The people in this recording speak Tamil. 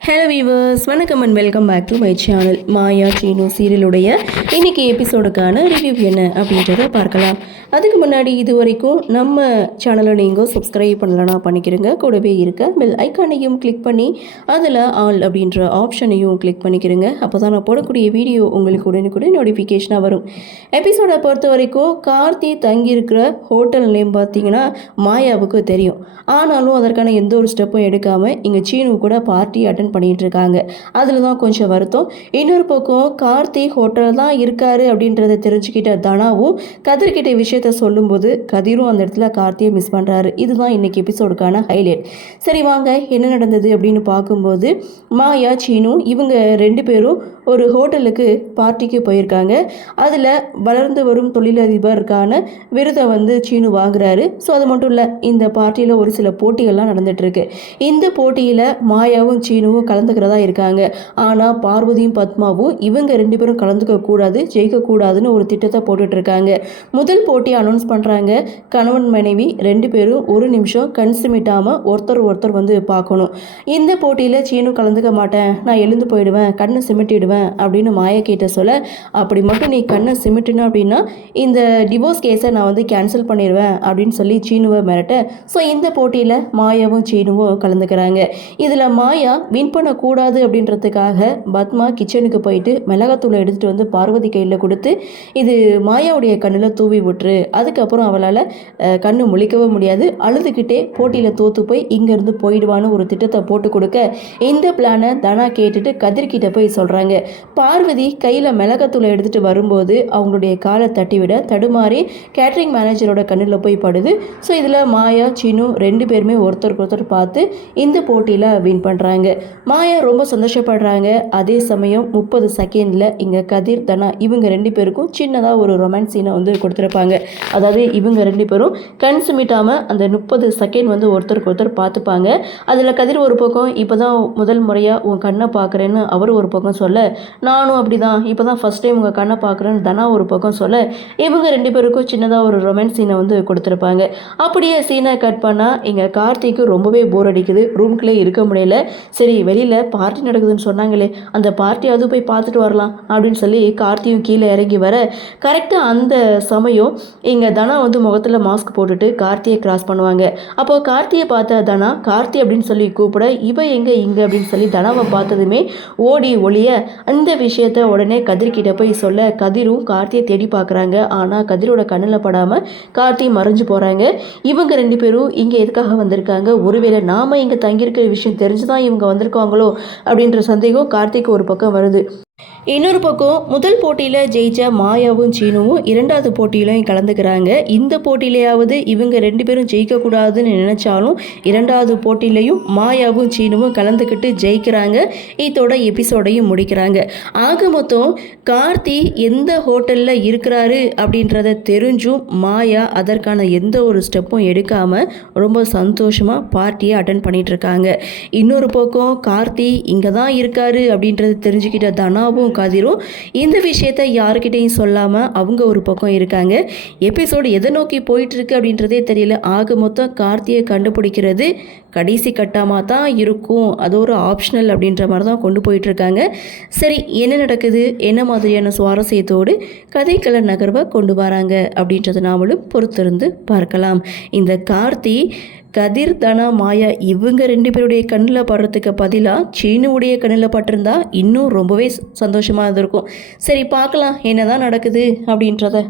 ஹலோ வீவர்ஸ், வணக்கம் and welcome back to my channel. Maya Seenu சீரியலுடைய இன்றைக்கி எபிசோடுக்கான ரிவ்யூ என்ன அப்படின்றத பார்க்கலாம். அதுக்கு முன்னாடி இது வரைக்கும் நம்ம சேனலை நீங்கள் சப்ஸ்கிரைப் பண்ணலன்னா பண்ணிக்கிறங்க. கூடவே இருக்க பெல் ஐக்கானையும் கிளிக் பண்ணி அதில் ஆல் அப்படின்ற ஆப்ஷனையும் கிளிக் பண்ணிக்கிறங்க. அப்போ தான் நான் போடக்கூடிய வீடியோ உங்களுக்கு உடனுக்குடன் நோட்டிஃபிகேஷனாக வரும். எபிசோடை பொறுத்த வரைக்கும் கார்த்தி தங்கியிருக்கிற ஹோட்டல் நேம் பார்த்தீங்கன்னா மாயாவுக்கு தெரியும். ஆனாலும் அதற்கான எந்த ஒரு ஸ்டெப்பும் எடுக்காமல் இங்கே சீனு கூட பார்ட்டி அட்டன் பண்ணிகிட்டு இருக்காங்க. அதில் தான் கொஞ்சம் வருத்தம். இன்னொரு பக்கம் கார்த்தி ஹோட்டல் தான் இருக்காரு அப்படின்றத தெரிஞ்சுக்கிட்ட தனாவும் கதிர்கிட்ட விஷயத்த சொல்லும்போது கதிரும் அந்த இடத்துல கார்த்தியை மிஸ் பண்ணுறாரு. இதுதான் இன்னைக்கு எபிசோடுக்கான ஹைலைட். சரி வாங்க என்ன நடந்தது அப்படின்னு பார்க்கும்போது மாயா சீனு இவங்க ரெண்டு பேரும் ஒரு ஹோட்டலுக்கு பார்ட்டிக்கு போயிருக்காங்க. அதில் வளர்ந்து வரும் தொழிலதிபருக்கான விருதை சீனு வாங்குறாரு. ஸோ அது மட்டும் இல்லை, இந்த பார்ட்டியில் ஒரு சில போட்டிகள்லாம் நடந்துகிட்ருக்கு. இந்த போட்டியில் மாயாவும் சீனுவும் கலந்துக்கிறதா இருக்காங்க. ஆனால் பார்வதியும் பத்மாவும் இவங்க ரெண்டு பேரும் கலந்துக்க கூடாது, ஜெயிக்கக்கூடாதுன்னு ஒரு திட்டத்தை போட்டுட்ருக்காங்க. முதல் போட்டி அனௌன்ஸ் பண்ணுறாங்க. கணவன் மனைவி ரெண்டு பேரும் ஒரு நிமிஷம் கண் சிமிட்டாமல் ஒருத்தர் பார்க்கணும். இந்த போட்டியில் சீனு கலந்துக்க மாட்டேன், நான் எழுந்து போயிடுவேன், கண்ணை சிமிட்டிடுவேன் அப்படின்னு மாயா கிட்ட சொல்ல, அப்படி மட்டும் நீ கண்ணை சிமிட்டினா அப்படின்னா இந்த டிவோர்ஸ் கேஸை நான் கேன்சல் பண்ணிடுவேன் அப்படின்னு சொல்லி சீனுவை மிரட்ட. ஸோ இந்த போட்டியில் மாயாவும் சீனுவும் கலந்துக்கிறாங்க. இதில் மாயா வின் பண்ணக்கூடாது அப்படின்றதுக்காக பத்மா கிச்சனுக்கு போயிட்டு மிளகாத்தூளை எடுத்துகிட்டு பார்வதி கையில் கொடுத்து இது மாயாவுடைய கண்ணில் தூவி விட்டுரு, அதுக்கப்புறம் அவளால் கண்ணு முழிக்கவும் முடியாது, அழுதுகிட்டே போட்டியில் தோற்று போய் இங்கேருந்து போயிடுவான்னு ஒரு திட்டத்தை போட்டு கொடுக்க இந்த பிளானை தனா கேட்டுட்டு கதிர்கிட்ட போய் சொல்கிறாங்க. பார்வதி கையில் மிளகாத்தூளை எடுத்துகிட்டு வரும்போது அவங்களுடைய காலை தட்டிவிட தடுமாறி கேட்ரிங் மேனேஜரோட கண்ணில் போய் படுது. ஸோ இதில் மாயா சீனு ரெண்டு பேருமே ஒருத்தருக்கு ஒருத்தர் பார்த்து இந்த போட்டியில் வின் பண்ணுறாங்க. மாயா ரொம்ப சந்தோஷப்படுறாங்க. அதே சமயம் 30 செகண்டில் இங்கே கதிர் தனா இவங்க ரெண்டு பேருக்கும் சின்னதாக ஒரு ரொமான்ஸ் சீனை கொடுத்துருப்பாங்க. அதாவது இவங்க ரெண்டு பேரும் கண் சுமிட்டாமல் அந்த 30 செகண்ட் ஒருத்தருக்கு ஒருத்தர் பார்த்துப்பாங்க. அதில் கதிர் ஒரு பக்கம் இப்போ தான் முதல் முறையாக உன் கண்ணை பார்க்குறேன்னு அவர் ஒரு பக்கம் சொல்ல, நானும் அப்படி தான் இப்போ தான் ஃபஸ்ட் டைம் உங்கள் கண்ணை பார்க்குறேன்னு தனா ஒரு பக்கம் சொல்ல, இவங்க ரெண்டு பேருக்கும் சின்னதாக ஒரு ரொமான்ஸ் சீனை கொடுத்துருப்பாங்க. அப்படியே சீனை கட் பண்ணால் இங்கே கார்த்திக்கு ரொம்பவே போர் அடிக்குது, ரூம்குள்ளே இருக்க முடியல. சரி வெளியில் பார்ட்டி நடக்குதுன்னு சொன்னாங்களே, அந்த பார்ட்டியாவது போய் பார்த்துட்டு வரலாம் அப்படின்னு சொல்லி கார்த்தியும் கீழே இறங்கி வர கரெக்டாக அந்த சமயம் இங்கே தனா முகத்தில் மாஸ்க் போட்டுட்டு கார்த்தியை கிராஸ் பண்ணுவாங்க. அப்போது கார்த்தியை பார்த்த தனா கார்த்தி அப்படின்னு சொல்லி கூப்பிட இவ எங்கே இங்கே அப்படின்னு சொல்லி தனாவை பார்த்ததுமே ஓடி ஒளிய அந்த விஷயத்த உடனே கதிர்கிட்ட போய் சொல்ல கதிரும் கார்த்தியை தேடி பார்க்குறாங்க. ஆனால் கதிரோட கண்ணில் படாமல் கார்த்தி மறைஞ்சு போகிறாங்க. இவங்க ரெண்டு பேரும் இங்கே எதுக்காக வந்திருக்காங்க, ஒருவேளை நாம் இங்கே தங்கியிருக்கிற விஷயம் தெரிஞ்சு தான் இவங்க வந்திருக்காங்களோ அப்படின்ற சந்தேகம் கார்த்திக்கு ஒரு பக்கம் வருது. இன்னொரு பக்கம் முதல் போட்டியில் ஜெயிச்ச மாயாவும் சீனுவும் இரண்டாவது போட்டியிலையும் கலந்துக்கிறாங்க. இந்த போட்டியிலையாவது இவங்க ரெண்டு பேரும் ஜெயிக்கக்கூடாதுன்னு நினச்சாலும் இரண்டாவது போட்டியிலையும் மாயாவும் சீனுவும் கலந்துக்கிட்டு ஜெயிக்கிறாங்க. இதோட எபிசோடையும் முடிக்கிறாங்க. ஆக மொத்தம் கார்த்தி எந்த ஹோட்டலில் இருக்கிறாரு அப்படின்றத தெரிஞ்சும் மாயா அதற்கான எந்த ஒரு ஸ்டெப்பும் எடுக்காமல் ரொம்ப சந்தோஷமாக பார்ட்டியை அட்டன் பண்ணிட்டு இருக்காங்க. இன்னொரு பக்கம் கார்த்தி இங்கே தான் இருக்காரு அப்படின்றத தெரிஞ்சுக்கிட்ட தனாவும் கதிரும் இந்த விஷயத்தை யாருக்கிட்டையும் சொல்லாமல் அவங்க ஒரு பக்கம் இருக்காங்க. எபிசோடு எதை நோக்கி போயிட்டுருக்கு அப்படின்றதே தெரியல. ஆக மொத்தம் கார்த்தியை கண்டுபிடிக்கிறது கடைசி கட்டமாக தான் இருக்கும், அது ஒரு ஆப்ஷனல் அப்படின்ற மாதிரி தான் கொண்டு போயிட்டுருக்காங்க. சரி என்ன நடக்குது, என்ன மாதிரியான சுவாரஸ்யத்தோடு கதைக்கள நகர்வை கொண்டு வராங்க அப்படின்றத நாமளும் பொறுத்திருந்து பார்க்கலாம். இந்த கார்த்தி கதிர் தனா மாயா இவங்க ரெண்டு பேருடைய கண்ணில் படுறதுக்கு பதிலாக சீனுவுடைய கண்ணில் பட்டிருந்தா இன்னும் ரொம்பவே சந்தோஷமாக இருந்திருக்கும். சரி பார்க்கலாம் என்ன தான் நடக்குது அப்படின்றத.